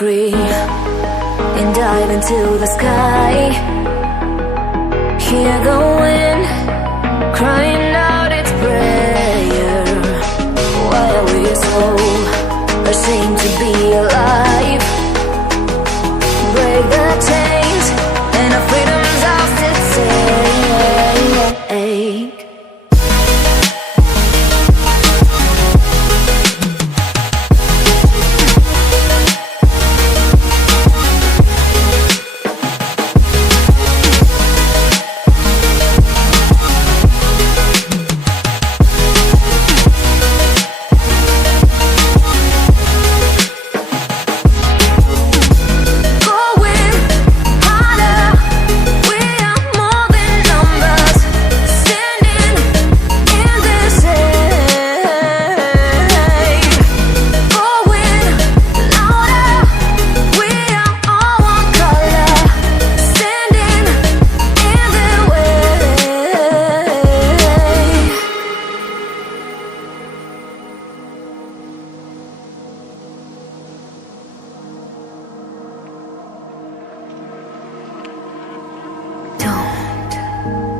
free and dive into the sky. Hear the wind crying out its prayer. Why are we so ashamed to be alive? Break the chains and our freedom's ours to take.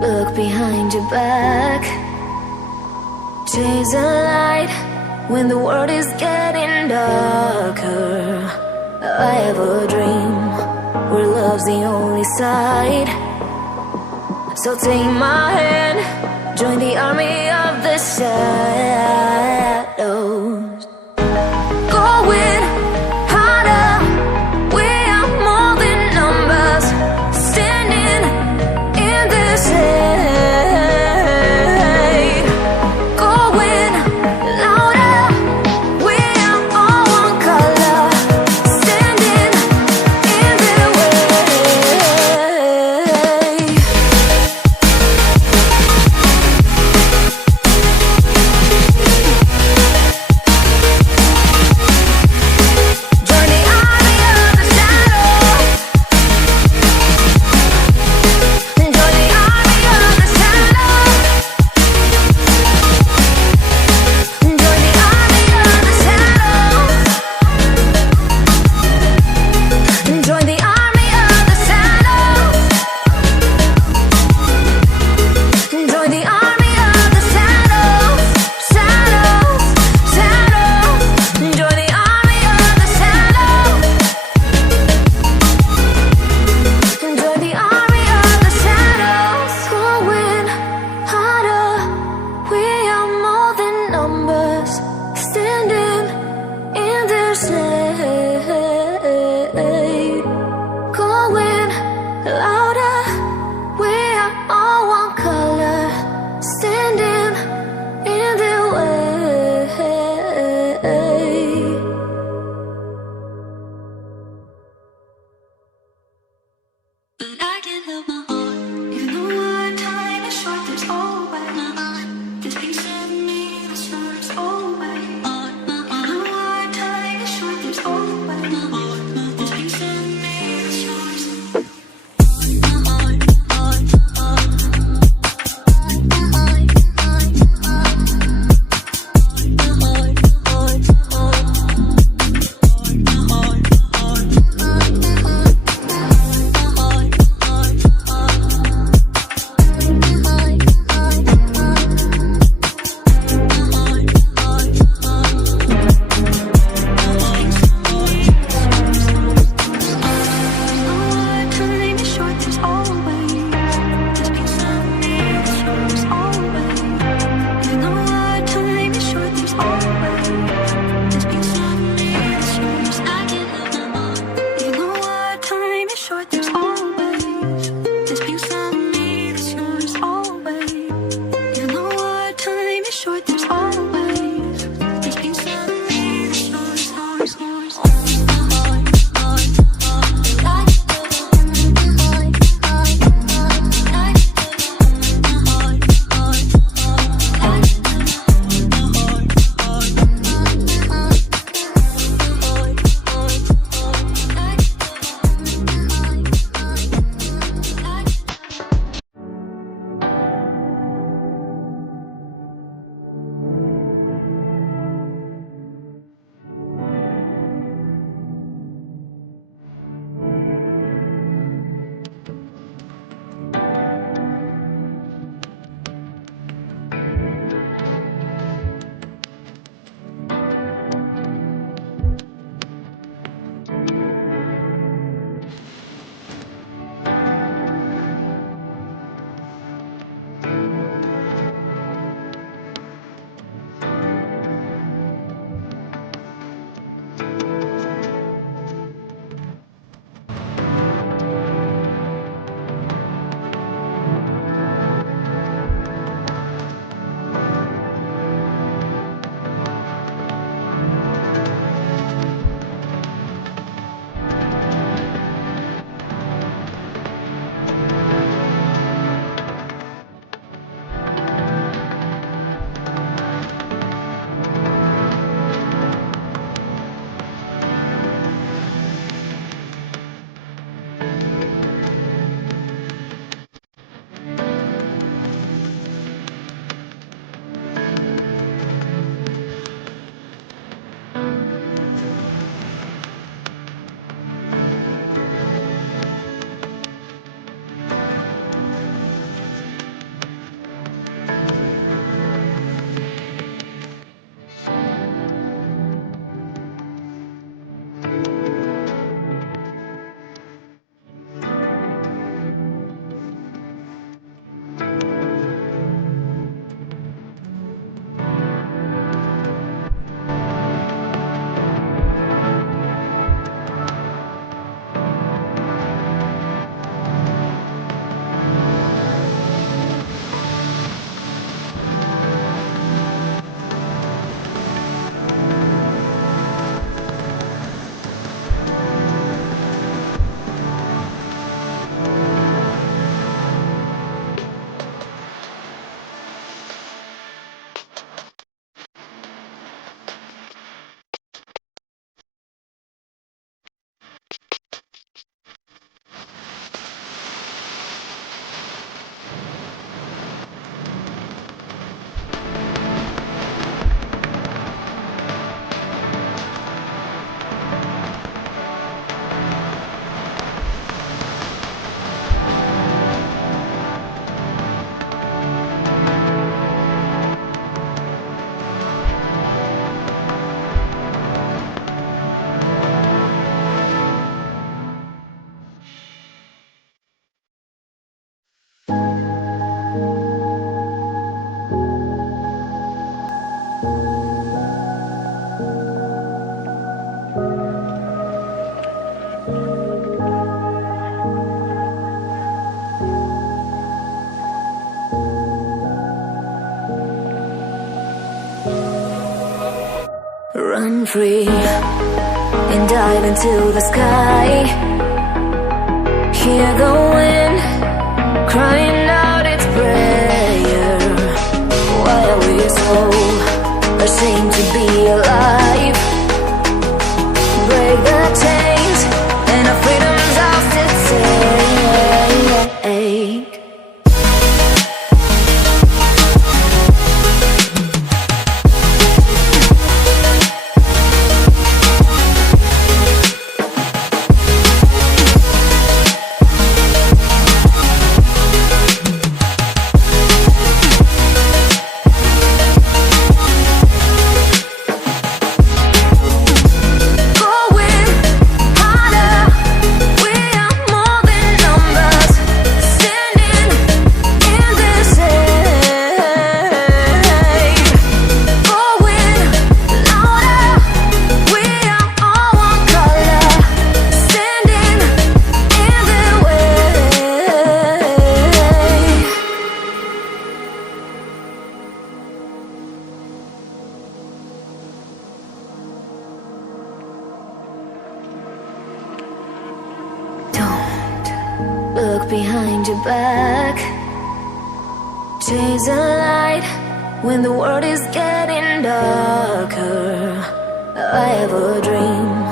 Look behind your back. Chase a light when the world is getting darker. I have a dream where love's the only side. So take my hand, join the army of the shadows. Going harder, we are more than numbers, standing in this hate. Going louder, we are all one color, standing in their way. Run free and dive into the sky. Hear the wind crying out its prayer. Why are we so ashamed to be alive? Break the chains and our freedom's ours to take. Look behind your back. Chase a light when the world is getting darker. I have a dream